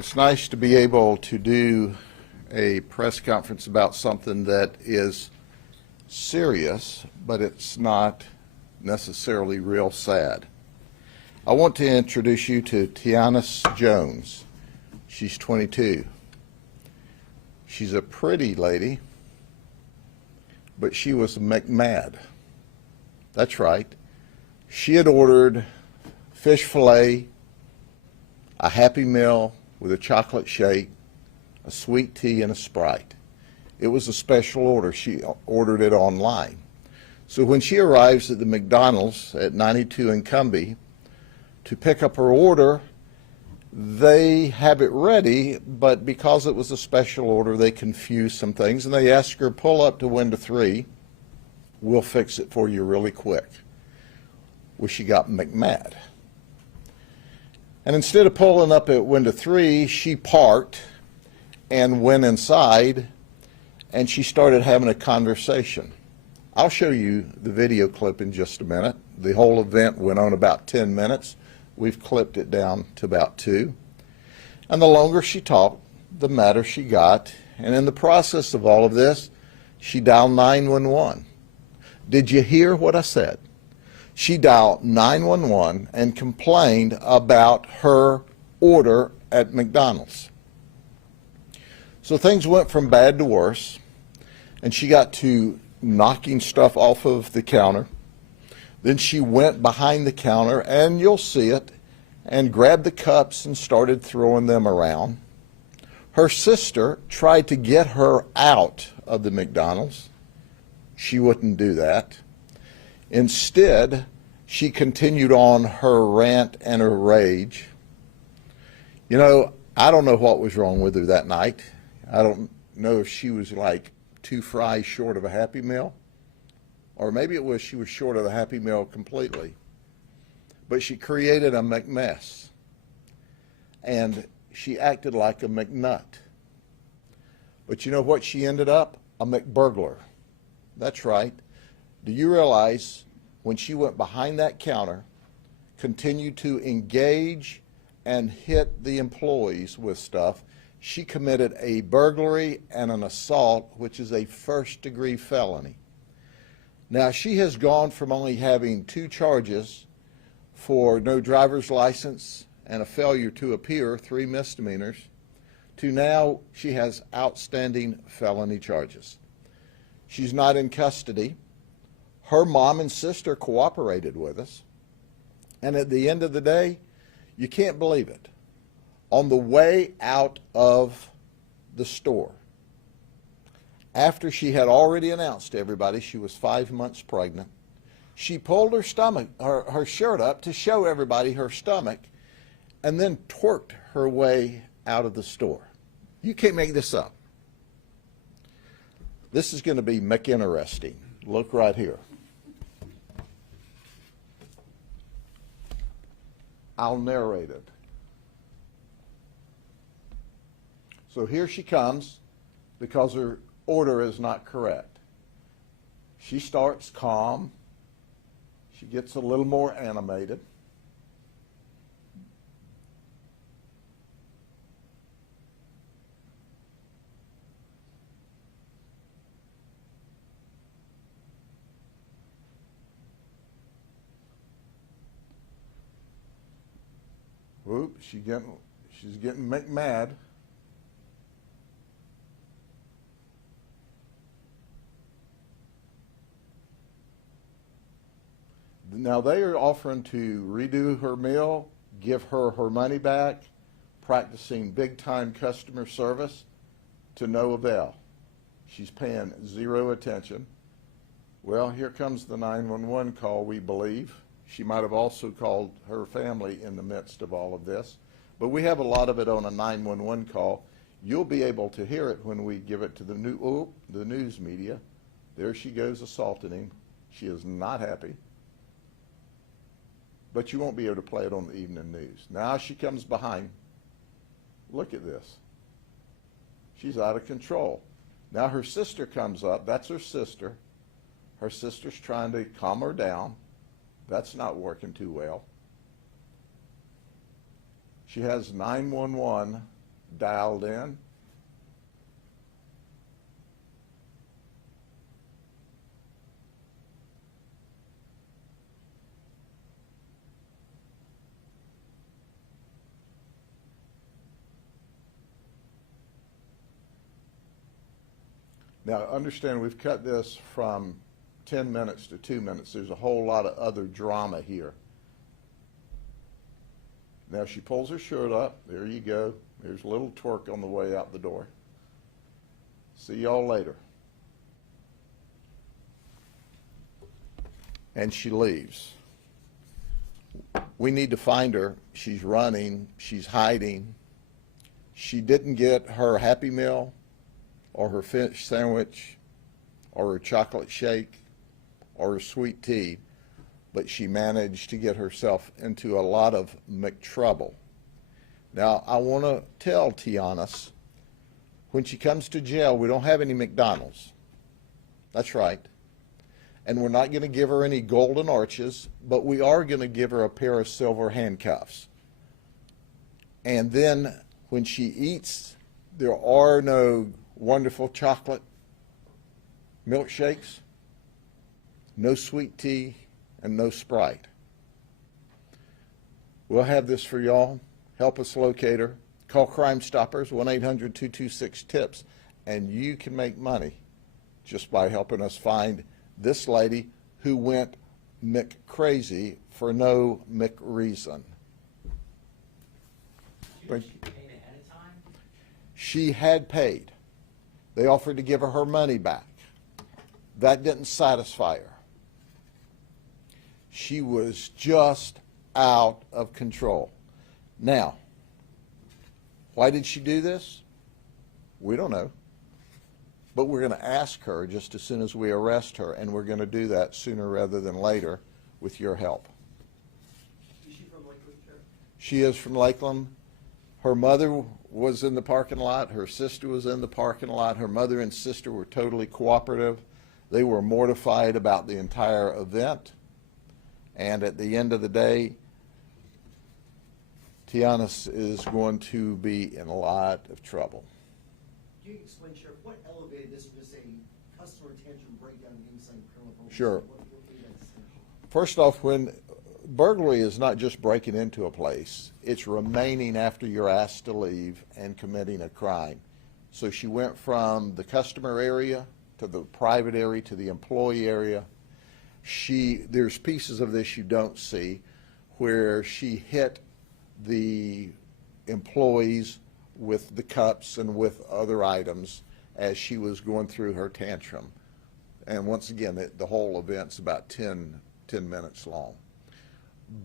It's nice to be able to do a press conference about something that is serious, but it's not necessarily real sad. I want to introduce you to Tianis Jones. She's 22. She's a pretty lady, but she was McMad. That's right. She had ordered fish fillet, a Happy Meal with a chocolate shake, a sweet tea, and a Sprite. It was a special order. She ordered it online. So when she arrives at the McDonald's at 92 and Cumbie to pick up her order, they have it ready, but because it was a special order, they confused some things, and they asked her, pull up to window 3. We'll fix it for you really quick. Well, she got McMad. And instead of pulling up at window 3, she parked and went inside, and she started having a conversation. I'll show you the video clip in just a minute. The whole event went on about 10 minutes. We've clipped it down to about 2. And the longer she talked, the madder she got. And in the process of all of this, she dialed 911. Did you hear what I said? She dialed 911 and complained about her order at McDonald's. So things went from bad to worse, and she got to knocking stuff off of the counter. Then she went behind the counter, and you'll see it, and grabbed the cups and started throwing them around. Her sister tried to get her out of the McDonald's. She wouldn't do that. Instead, she continued on her rant and her rage. You know, I don't know what was wrong with her that night. I don't know if she was like 2 fries short of a Happy Meal, or maybe it was she was short of the Happy Meal completely. But she created a McMess, and she acted like a McNut. But you know what she ended up? A McBurglar. That's right. Do you realize when she went behind that counter, continued to engage and hit the employees with stuff, she committed a burglary and an assault, which is a first-degree felony. Now, she has gone from only having 2 charges for no driver's license and a failure to appear, 3 misdemeanors, to now she has outstanding felony charges. She's not in custody. Her mom and sister cooperated with us. And at the end of the day, you can't believe it. On the way out of the store, after she had already announced to everybody she was 5 months pregnant, she pulled her stomach, her shirt up to show everybody her stomach, and then twerked her way out of the store. You can't make this up. This is going to be McInteresting. Look right here. I'll narrate it. So here she comes because her order is not correct. She starts calm. She gets a little more animated. Whoop, she's getting McMad. Now they are offering to redo her meal, give her her money back, practicing big-time customer service to no avail. She's paying 0 attention. Well, here comes the 911 call, we believe. She might have also called her family in the midst of all of this. But we have a lot of it on a 911 call. You'll be able to hear it when we give it to the news media. There she goes assaulting him. She is not happy. But you won't be able to play it on the evening news. Now she comes behind. Look at this. She's out of control. Now her sister comes up. That's her sister. Her sister's trying to calm her down. That's not working too well. She has 911 dialed in. Now, understand we've cut this from 10 minutes to 2 minutes. There's a whole lot of other drama here. Now, she pulls her shirt up. There you go. There's a little twerk on the way out the door. See y'all later. And she leaves. We need to find her. She's running. She's hiding. She didn't get her Happy Meal or her fish sandwich or her chocolate shake or her sweet tea, but she managed to get herself into a lot of McTrouble. Now, I want to tell Tianis, when she comes to jail, we don't have any McDonald's. That's right. And we're not going to give her any golden arches, but we are going to give her a pair of silver handcuffs. And then when she eats, there are no wonderful chocolate milkshakes, no sweet tea, and no Sprite. We'll have this for y'all. Help us locate her. Call Crime Stoppers, 1-800-226-TIPS, and you can make money just by helping us find this lady who went McCrazy for no McReason. Did she pay ahead of time? She had paid. They offered to give her her money back. That didn't satisfy her. She was just out of control. Now, why did she do this? We don't know. But we're going to ask her just as soon as we arrest her, and we're going to do that sooner rather than later with your help. Is she from Lakeland, Sheriff? She is from Lakeland. Her mother was in the parking lot. Her sister was in the parking lot. Her mother and sister were totally cooperative. They were mortified about the entire event. And at the end of the day, Tianis is going to be in a lot of trouble. Can you explain, Sheriff, what elevated this from just a customer tantrum breakdown and being some criminal purpose? Sure. What made that distinction? First off, when burglary is not just breaking into a place, it's remaining after you're asked to leave and committing a crime. So she went from the customer area to the private area to the employee area. There's pieces of this you don't see where she hit the employees with the cups and with other items as she was going through her tantrum. And once again, the whole event's about 10 minutes long.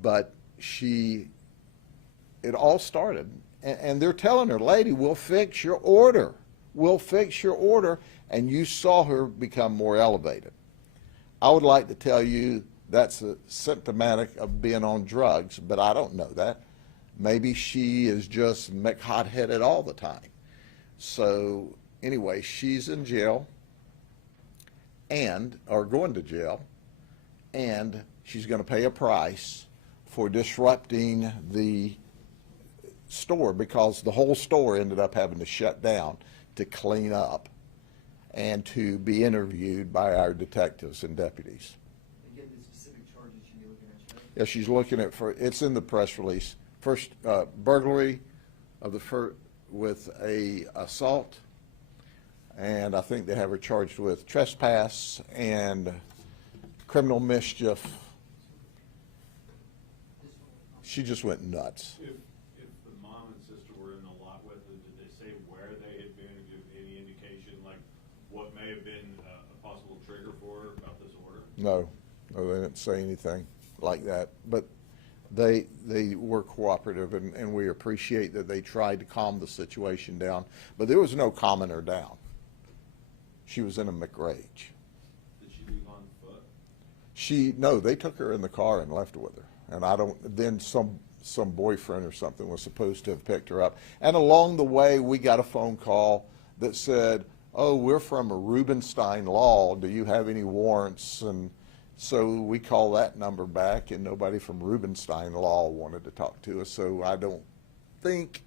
But it all started, and they're telling her, lady, we'll fix your order. We'll fix your order. And you saw her become more elevated. I would like to tell you that's symptomatic of being on drugs, but I don't know that. Maybe she is just hot-headed all the time. So anyway, she's in jail or going to jail, and she's going to pay a price for disrupting the store, because the whole store ended up having to shut down to clean up and to be interviewed by our detectives and deputies. Again, the specific charges she'd be looking at, Sheriff? Yeah, she's looking at, it's in the press release. First, burglary of with a assault, and I think they have her charged with trespass and criminal mischief. She just went nuts. If the mom and sister were in the lot with her, did they say where they had been, give any indication, like what may have been a possible trigger for her about this order? No, they didn't say anything like that. But they were cooperative, and we appreciate that they tried to calm the situation down. But there was no calming her down. She was in a McRage. Did she leave on foot? No, they took her in the car and left her with her. And then some boyfriend or something was supposed to have picked her up. And along the way, we got a phone call that said, oh, we're from Rubenstein Law. Do you have any warrants? And so we called that number back, and nobody from Rubenstein Law wanted to talk to us. So I don't think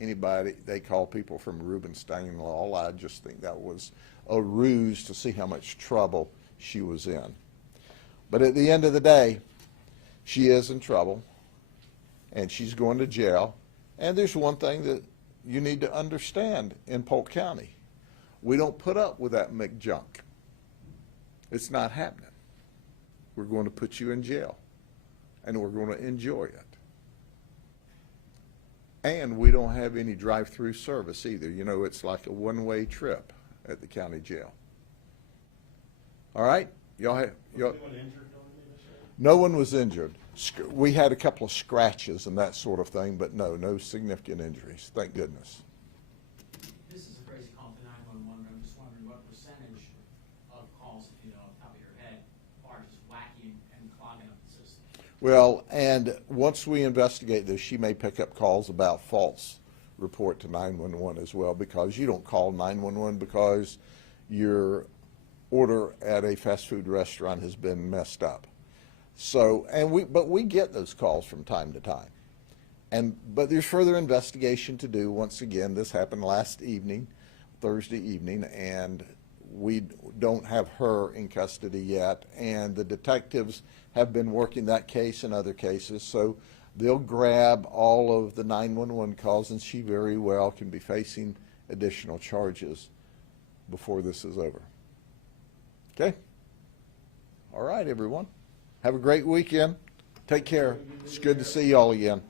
anybody, they call people from Rubenstein Law. I just think that was a ruse to see how much trouble she was in. But at the end of the day, she is in trouble, and she's going to jail. And there's one thing that you need to understand in Polk County. We don't put up with that McJunk. It's not happening. We're going to put you in jail, and we're going to enjoy it. And we don't have any drive-through service either. You know, it's like a one-way trip at the county jail. All right? Y'all have, y'all, Was anyone injured on me this year? no one was injured. We had a couple of scratches and that sort of thing, but no significant injuries, thank goodness. This is a crazy call to 911, but I'm just wondering what percentage of calls, if you know, off the top of your head, are just wacky and clogging up the system? Well, and once we investigate this, she may pick up calls about false report to 911 as well, because you don't call 911 because your order at a fast food restaurant has been messed up. So, but we get those calls from time to time. But there's further investigation to do. Once again, this happened last evening, Thursday evening, and we don't have her in custody yet. And the detectives have been working that case and other cases, so they'll grab all of the 911 calls, and she very well can be facing additional charges before this is over. Okay? All right, everyone. Have a great weekend. Take care. It's good to see you all again.